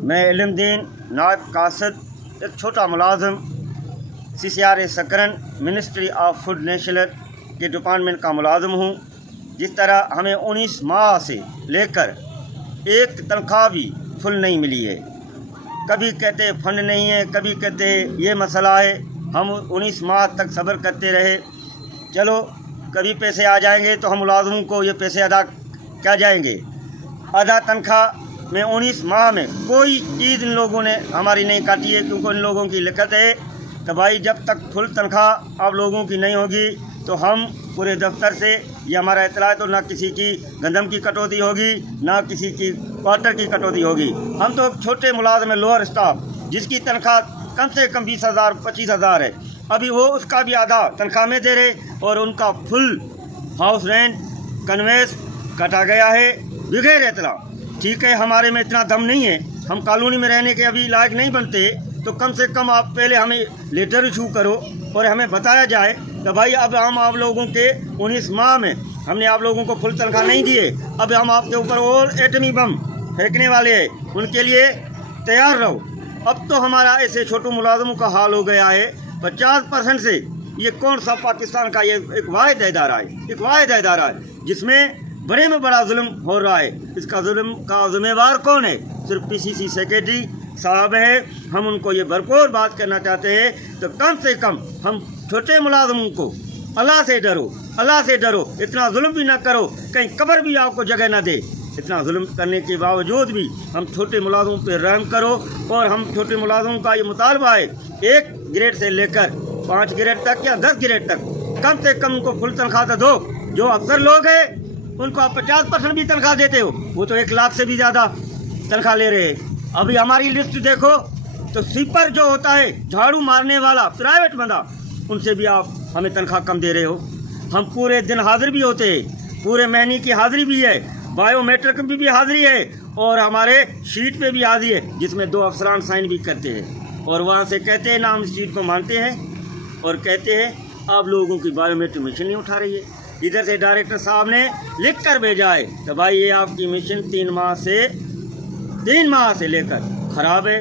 मैं इल्मुद्दीन नायब कासिद, एक छोटा मुलाजिम CCRA सकरन ministry of food national के डिपार्टमेंट का मुलाजिम हूँ। जिस तरह हमें 19 माह से लेकर एक तनख्वाह भी फुल नहीं मिली है। कभी कहते फंड नहीं है, कभी कहते ये मसला है। हम 19 माह तक सब्र करते रहे। चलो कभी पैसे आ जाएंगे तो हम मुलाजिमों को ये पैसे अदा क्या जाएंगे। आधा तनख्वाह में 19 माह में कोई चीज़ इन लोगों ने हमारी नहीं काटी है, क्योंकि इन लोगों की लिखत है तो भाई जब तक फुल तनख्वाह आप लोगों की नहीं होगी तो हम पूरे दफ्तर से ये हमारा इतला, तो ना किसी की गंदम की कटौती होगी, ना किसी की क्वार्टर की कटौती होगी। हम तो छोटे मुलाजिम लोअर स्टाफ जिसकी तनख्वाह कम से कम 20,000 25,000 है, अभी वो उसका भी आधा तनख्वाह में दे रहे और उनका फुल हाउस रेंट कन्वेंस कटा गया है बगैर इतला। ठीक है, हमारे में इतना दम नहीं है, हम कॉलोनी में रहने के अभी लायक नहीं बनते, तो कम से कम आप पहले हमें लेटर इशू करो और हमें बताया जाए कि भाई अब हम आप लोगों के 19 माह में हमने आप लोगों को फुल तनख्वाह नहीं दिए, अब हम आपके ऊपर और एटमी बम फेंकने वाले हैं, उनके लिए तैयार रहो। अब तो हमारा ऐसे छोटू मुलाजिमों का हाल हो गया है 50% से। ये कौन सा पाकिस्तान का ये एक वाहिद इदारा है, एक वाहिद इदारा है जिसमें बड़े में बड़ा जुल्म हो रहा है। इसका जुल्म का जिम्मेवार कौन है? सिर्फ PCC सेक्रेटरी साहब है। हम उनको ये भरपूर बात करना चाहते हैं तो कम से कम हम छोटे मुलाजिमों को अल्लाह से डरो, अल्लाह से डरो, इतना जुल्म भी ना करो, कहीं कब्र भी आपको जगह ना दे। इतना जुल्म करने के बावजूद भी हम छोटे मुलाजिमों पर रहम करो। और हम छोटे मुलाजिमों का ये मुतालबा है 1 ग्रेड से लेकर 5 ग्रेड तक या 10 ग्रेड तक कम से कम उनको फुल तनख्वाह तो दो। जो अफसर लोग हैं उनको आप 50% भी तनख्वाह देते हो, वो तो 1 लाख से भी ज़्यादा तनख्वाह ले रहे हैं। अभी हमारी लिस्ट देखो तो स्वीपर जो होता है, झाड़ू मारने वाला प्राइवेट बंदा, उनसे भी आप हमें तनख्वाह कम दे रहे हो। हम पूरे दिन हाजिर भी होते हैं, पूरे महीने की हाजिरी भी है, बायोमेट्रिक भी हाजिरी है और हमारे शीट पे भी हाजिरी है जिसमें 2 अफसरान साइन भी करते हैं। और वहाँ से कहते हैं ना हम इस चीज़ को मानते हैं और कहते हैं आप लोगों की बायोमेट्रिक मशीन नहीं उठा रही है। इधर से डायरेक्टर साहब ने लिख कर भेजा है तो भाई ये आपकी मिशन 3 माह से लेकर ख़राब है,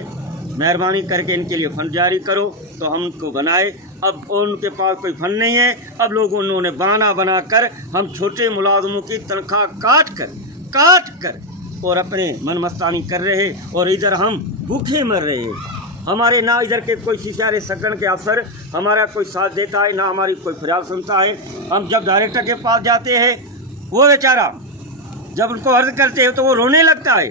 मेहरबानी करके इनके लिए फ़ंड जारी करो। तो हम उनको बनाए, अब उनके पास कोई फंड नहीं है। अब लोगों उन्होंने बहाना बनाकर हम छोटे मुलाजिमों की तनख्वाह काट कर और अपने मन मस्तानी कर रहे हैं और इधर हम भूखे मर रहे हैं। हमारे ना इधर के कोई CCRA सकरन के अफसर हमारा कोई साथ देता है, ना हमारी कोई फरियाद सुनता है। हम जब डायरेक्टर के पास जाते हैं वो बेचारा जब उनको अर्ज करते हैं तो वो रोने लगता है,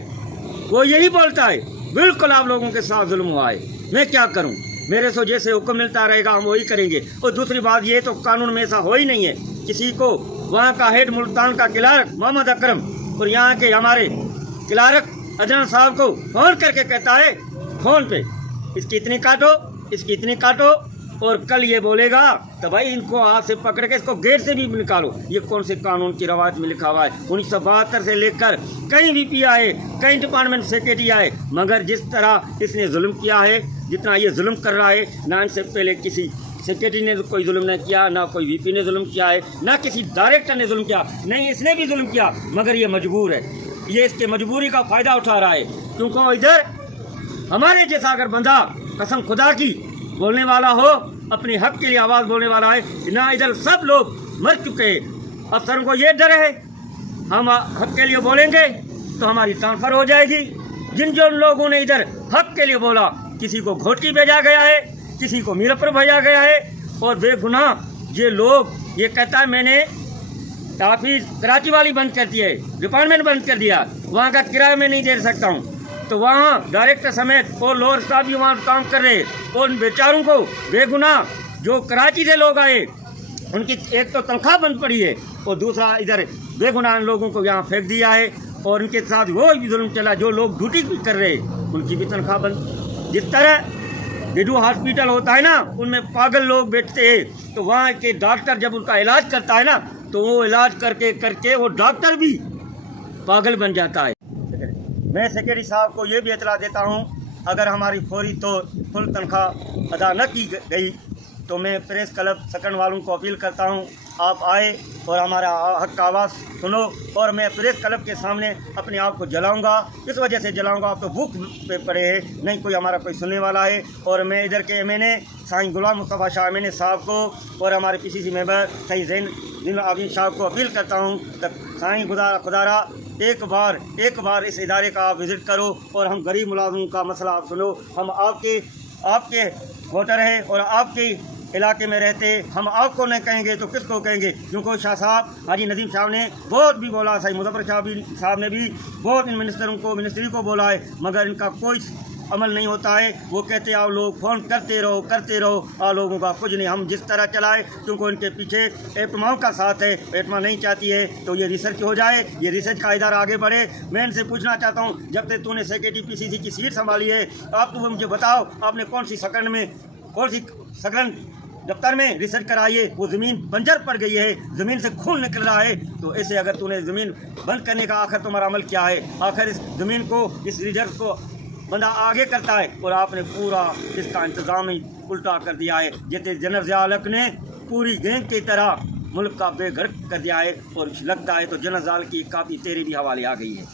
वो यही बोलता है बिल्कुल आप लोगों के साथ जुल्म हुआ है, मैं क्या करूं, मेरे से जैसे हुक्म मिलता रहेगा हम वही करेंगे। और दूसरी बात ये तो कानून में ऐसा हो ही नहीं है। किसी को वहाँ का हेड मुल्तान का क्लार्क मोहम्मद अकरम और यहाँ के हमारे क्लार्क अजनन साहब को फ़ोन करके कहता है फ़ोन पे इसकी इतनी काटो, इसकी इतनी काटो, और कल ये बोलेगा तो भाई इनको हाथ से पकड़ के इसको गेट से भी निकालो। ये कौन से कानून की रवायत में लिखा हुआ है? 1972 से लेकर कई VP आए, कई डिपार्टमेंट सेक्रेटरी आए, मगर जिस तरह इसने जुल्म किया है, जितना ये जुल्म कर रहा है, ना इनसे पहले किसी सेक्रेटरी ने कोई जुल्म नहीं किया, ना कोई VP ने जुल्म किया है, ना किसी डायरेक्टर ने जुल्म किया, नहीं इसने भी जुल्म किया, मगर ये मजबूर है। ये इसके मजबूरी का फ़ायदा उठा रहा है, क्योंकि इधर हमारे जैसा अगर बंदा कसम खुदा की बोलने वाला हो, अपने हक के लिए आवाज़ बोलने वाला है ना, इधर सब लोग मर चुके हैं। अफसरों को ये डर है हम हक के लिए बोलेंगे तो हमारी ट्रांसफ़र हो जाएगी। जिन लोगों ने इधर हक के लिए बोला, किसी को घोटी भेजा गया है, किसी को मीरपुर भेजा गया है, और बेगुनाह ये लोग ये कहता है मैंने ऑफिस कराची वाली बंद कर दी है, डिपार्टमेंट बंद कर दिया, वहाँ का किराया मैं नहीं दे सकता हूँ, तो वहाँ डायरेक्टर समेत और लोअर स्टाफ भी वहाँ काम कर रहे हैं। और बेचारों को बेगुनाह जो कराची से लोग आए उनकी एक तो तनख्वाह बंद पड़ी है और दूसरा इधर बेगुनाह लोगों को यहाँ फेंक दिया है। और उनके साथ वो भी जुल्म चला, जो लोग ड्यूटी भी कर रहे हैं उनकी भी तनख्वाह बंद। जिस तरह डिडू हॉस्पिटल होता है ना, उनमें पागल लोग बैठते हैं, तो वहाँ के डॉक्टर जब उनका इलाज करता है ना, तो वो इलाज करके वो डॉक्टर भी पागल बन जाता है। मैं सेक्रेटरी साहब को ये भी इतला देता हूँ, अगर हमारी फौरी तो फुल तनख्वाह अदा न की गई तो मैं प्रेस क्लब सकरन वालों को अपील करता हूँ आप आए और हमारा हक का आवाज़ सुनो। और मैं प्रेस क्लब के सामने अपने आप को जलाऊंगा, इस वजह से जलाऊंगा, आप तो भूख पे पड़े हैं, नहीं कोई हमारा कोई सुनने वाला है। और मैं इधर के मैंने साईं गुलाम मुस्तफ़ा शाह मैंने साहब को और हमारे PCC मेंबर सही ज़ैन आबिद साहब को अपील करता हूँ कि साईं खुदारा एक बार इस इदारे का आप विज़िट करो और हम गरीब मुलाजिमों का मसला आप सुनो। हम आपके वोटर हैं और आपके इलाके में रहते, हम आपको नहीं कहेंगे तो किसको कहेंगे? क्योंकि शाह साहब हाजी नदीम साहब ने बहुत भी बोला, सही मुजफ्फर साहब ने भी बहुत इन मिनिस्ट्री को बोला है, मगर इनका कोई अमल नहीं होता है। वो कहते आप लोग फ़ोन करते रहो, आप लोगों का कुछ नहीं। हम जिस तरह चलाए, क्योंकि उनके पीछे एटमाओं का साथ है, एटमा नहीं चाहती है तो ये रिसर्च हो जाए, ये रिसर्च का इदारा आगे बढ़े। मैं इनसे पूछना चाहता हूँ, जब तक तूने सेक्रेटरी PCC की सीट संभाली है, आप तो मुझे बताओ आपने कौन सी सकरन दफ्तर में रिसर्च कराई है? वो ज़मीन बंजर पड़ गई है, ज़मीन से खून निकल रहा है। तो ऐसे अगर तूने ज़मीन बंद करने का आखिर तुम्हारा अमल क्या है? आखिर इस ज़मीन को, इस रिजर्व को बंदा आगे करता है और आपने पूरा इसका इंतज़ाम ही उल्टा कर दिया है। जैसे जनरल ज़िया-उल-हक ने पूरी गैंग की तरह मुल्क का बेघर कर दिया है और लगता है तो जनरल ज़िया की काफ़ी तेरे भी हवाले आ गई है।